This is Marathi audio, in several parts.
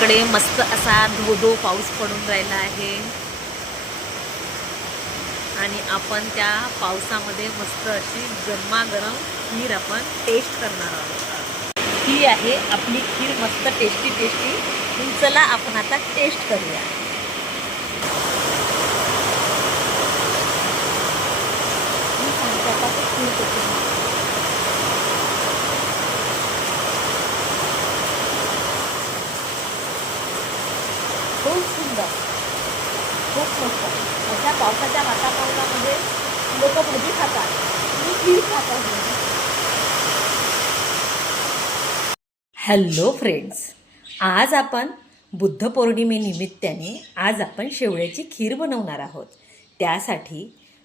इकडे मस्त असा धो धो पाऊस पडून राहिला आहे. आणि आपण त्या पावसामध्ये मस्त अशी गरमागरम खीर आपण टेस्ट करणार आहोत. ही आहे आपली खीर मस्त टेस्टी टेस्टी चला आपण आता टेस्ट करूया मी सांगते आता ते खीर कशी बनवायची. खूप सुंदर खूप मस्त अशा पावसाच्या वातावरणामध्ये लोक भजी खातात. मी खीर खात आहे. हॅलो फ्रेंड्स आज आपण बुद्ध पौर्णिमेनिमित्ताने आज आपण शेवळ्याची खीर बनवणार आहोत. त्यासाठी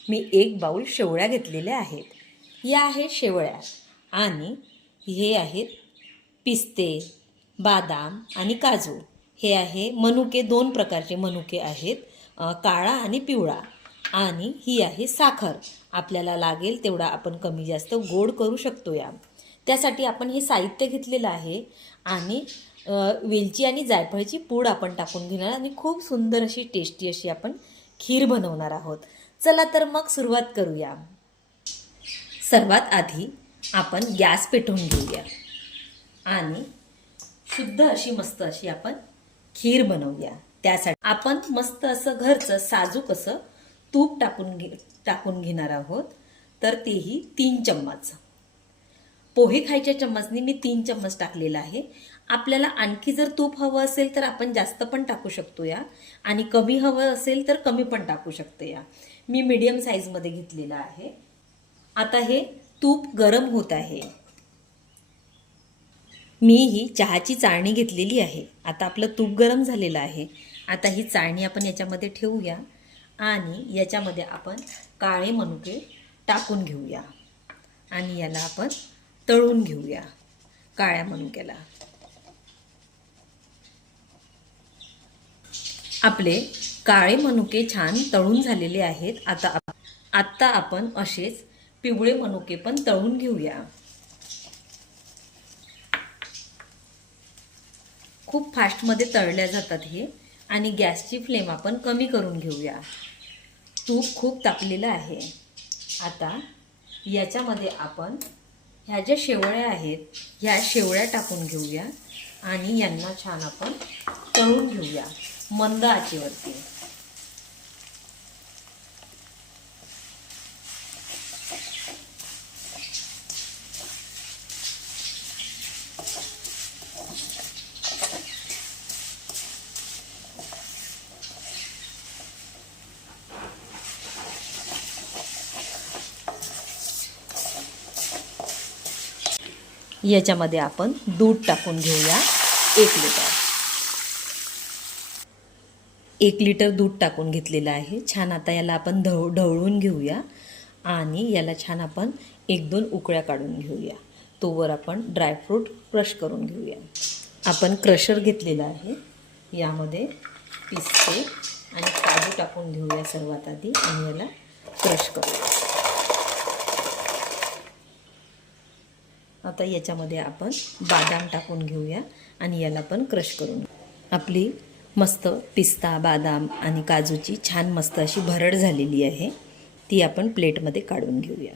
मी एक बाऊल शेवळ्या घेतलेल्या आहेत. या आहेत शेवळ्या आणि हे आहेत पिस्ते बादाम आणि काजू. हे आहे मनुके दोन प्रकारचे मनुके आहेत. काळा आणि पिवळा. आणि ही आहे साखर. आपल्याला लागेल तेवढा आपण कमी जास्त गोड करू शकतो या. त्यासाठी आपण हे साहित्य घेतलेलं आहे. आणि वेलची आणि जायफळची पूड आपण टाकून घेणार आणि खूप सुंदर अशी टेस्टी अशी आपण खीर बनवणार आहोत. चला तर मग सुरुवात करूया. सर्वात आधी आपण गॅस पेटवून घेऊया. आणि शुद्ध अशी मस्त अशी आपण खीर बनवूया. त्यासाठी आपण मस्त असं घरचं साजूक असं तूप टाकून घे टाकून घेणार आहोत. तर तेही तीन चम्मच. पोहे खायच्या चम्मचनी मी तीन चम्मच टाकलेला आहे. आपल्याला आणखी जर तूप हवं असेल तर आपण जास्त पण टाकू शकतो या. आणि कमी हवं असेल तर कमी पण टाकू शकतो या. मी मीडियम साईजमध्ये घेतलेलं आहे. आता हे तूप गरम होत आहे. मी ही चहाची चाळणी घेतलेली आहे. आता आपलं तूप गरम झालेलं आहे. आता ही चाळणी आपण याच्यामध्ये ठेवूया आणि याच्यामध्ये आपण काळे मनुके टाकून घेऊया. आणि याला आपण तळून घेऊया काळ्या मनुक्याला आपले काळे मनुके छान तळून झालेले आहेत. आता आत्ता आपण असेच पिवळे मनुके पण तळून घेऊया. खूप फास्टमध्ये तळल्या जातात हे. आणि गॅसची फ्लेम आपण कमी करून घेऊया. तूप खूप तापलेलं आहे. आता याच्यामध्ये आपण ह्या ज्या शेवळ्या आहेत ह्या शेवळ्या टाकून घेऊया आणि यांना छान आपण तळून घेऊया मंद आचेवरती. याच्यामध्ये आपण दूध टाकून घेऊया. एक लिटर. एक लिटर दूध टाकून घेतलेलं आहे. छान आता याला आपण ढव ढवळून घेऊया. आणि याला छान आपण एक दोन उकळ्या काढून घेऊया. तोवर आपण ड्रायफ्रूट क्रश करून घेऊया. आपण क्रशर घेतलेला आहे. यामध्ये पिस्ते आणि काजू टाकून घेऊया सर्वात आधी. आणि याला क्रश करूया. आता याच्यामध्ये आपण बादाम टाकून घेऊया आणि याला पण क्रश करून आपली मस्त पिस्ता बादाम आणि काजूची छान मस्त अशी भरड झालेली आहे. ती आपण प्लेटमध्ये काढून घेऊया.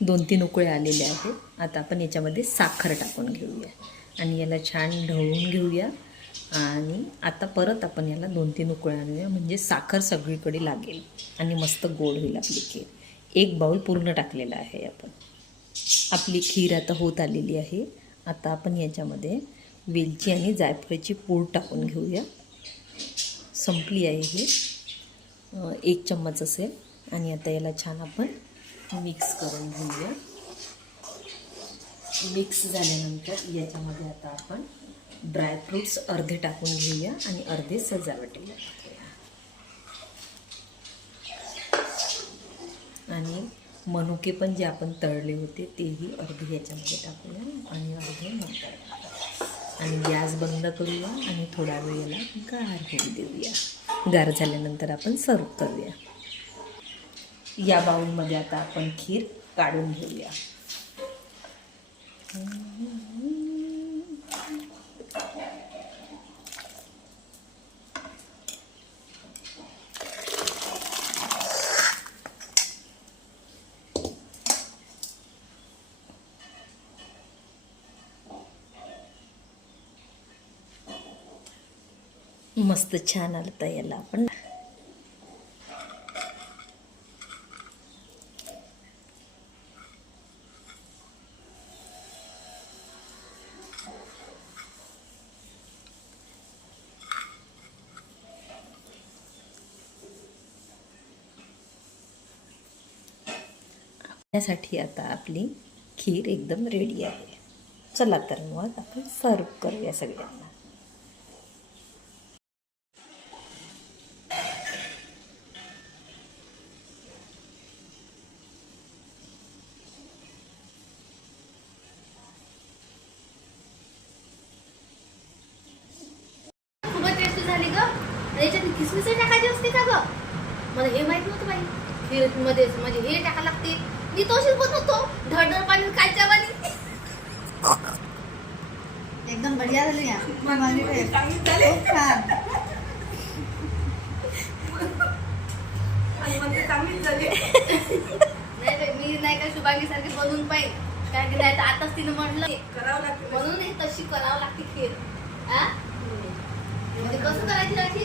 दोन तीन उकळे आलेले आहेत. आता आपण याच्यामध्ये साखर टाकून घेऊया. आणि याला छान ढवळून घेऊया. आणि आता परत आपण याला दोन तीन उकळे आणूया. म्हणजे साखर सगळीकडे लागेल. आणि मस्त गोड होईल आपली खीर. एक बाऊल पूर्ण टाकलेला आहे आपण. आपली खीर आता होत आलेली आहे. आता आपण याच्यामध्ये वेलची आणि जायफळची पूड टाकून घेऊया. संपली आहे ही. एक चम्मच असेल. आणि आता याला छान आपण मिक्स करून घेऊया. मिक्स झाल्यानंतर याच्यामध्ये आता आपण ड्रायफ्रूट्स अर्धे टाकून घेऊया आणि अर्धे सजावटीला टाकूया. आणि मनुके पण जे आपण तळले होते तेही अर्धे याच्यामध्ये टाकूया आणि अर्धे नंतर आणि गॅस बंद करूया आणि थोडा वेळ याला गार होऊ देऊया. गार झाल्यानंतर आपण सर्व करूया. या बाउलमध्ये आता आपण खीर काढून घेऊया. मस्त छान आलं तर याला आपण. त्यासाठी आता आपली खीर एकदम रेडी आहे. चला तर मग आपण सर्व करूया सगळ्यांना. झाली ग. याच्यात किसमिस टाकायची असते का ग? मला हे माहीत नव्हतं बाई. खीरमध्ये म्हणजे हे टाका लागते. मी तोशीच बनवतो धडधड पाणी कालच्या पाणी एकदम बढिया झाली या. खूप छान. नाही बाई, मी नाही का शुभांगी सारखी बनवून पाहिजे कारण की नाही तर आताच तिने म्हटलं. म्हणून हे तशी करावं लागते खीर आ? म्हणजे कसं करायची राखी